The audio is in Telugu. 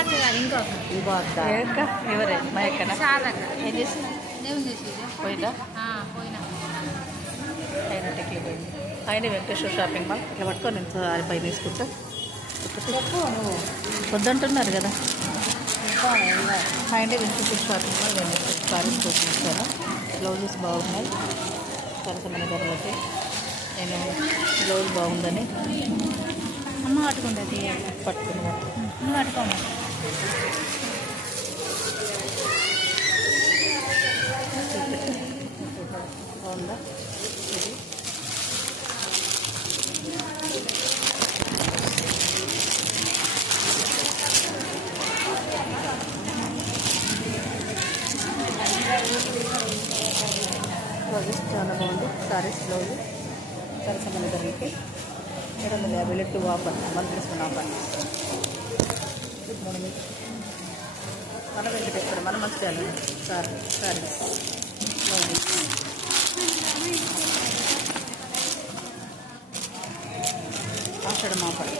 అక్క కాదు ఇంకో ఇంకో అక్క ఎవరే మా ఎక్కడ సారక్క ఏం చేసి దేవుని చేసి పోయిందా పోయినా ఆయన టెక్కి పోయింది ఆయన వెంకటేశ్వర షాపింగ్ మాల్ ఇట్లా పట్టుకొని నేను పై తీసుకుంటా నువ్వు వద్దంటున్నారు కదా ఆయన వెంకటేశ్వర షాపింగ్ మాల్ నేను సారీస్ చూపిస్తాను బ్లౌజెస్ బాగున్నాయి సరసమైన ధరలకి నేను బ్లౌజ్ బాగుందని అమ్మ పట్టుకుంటుంది పట్టుకుని నువ్వు పట్టుకోమా బాగుందా ఇది బ్లౌజెస్ చాలా బాగుంది సారీస్ బ్లౌజ్ సరసమైన ధరలకి 750 టూ ఆఫర్ 1+1 ఆఫర్ మన వెంకటేశ్వర మన మంచి సారీస్ ఆషాఢం ఆఫర్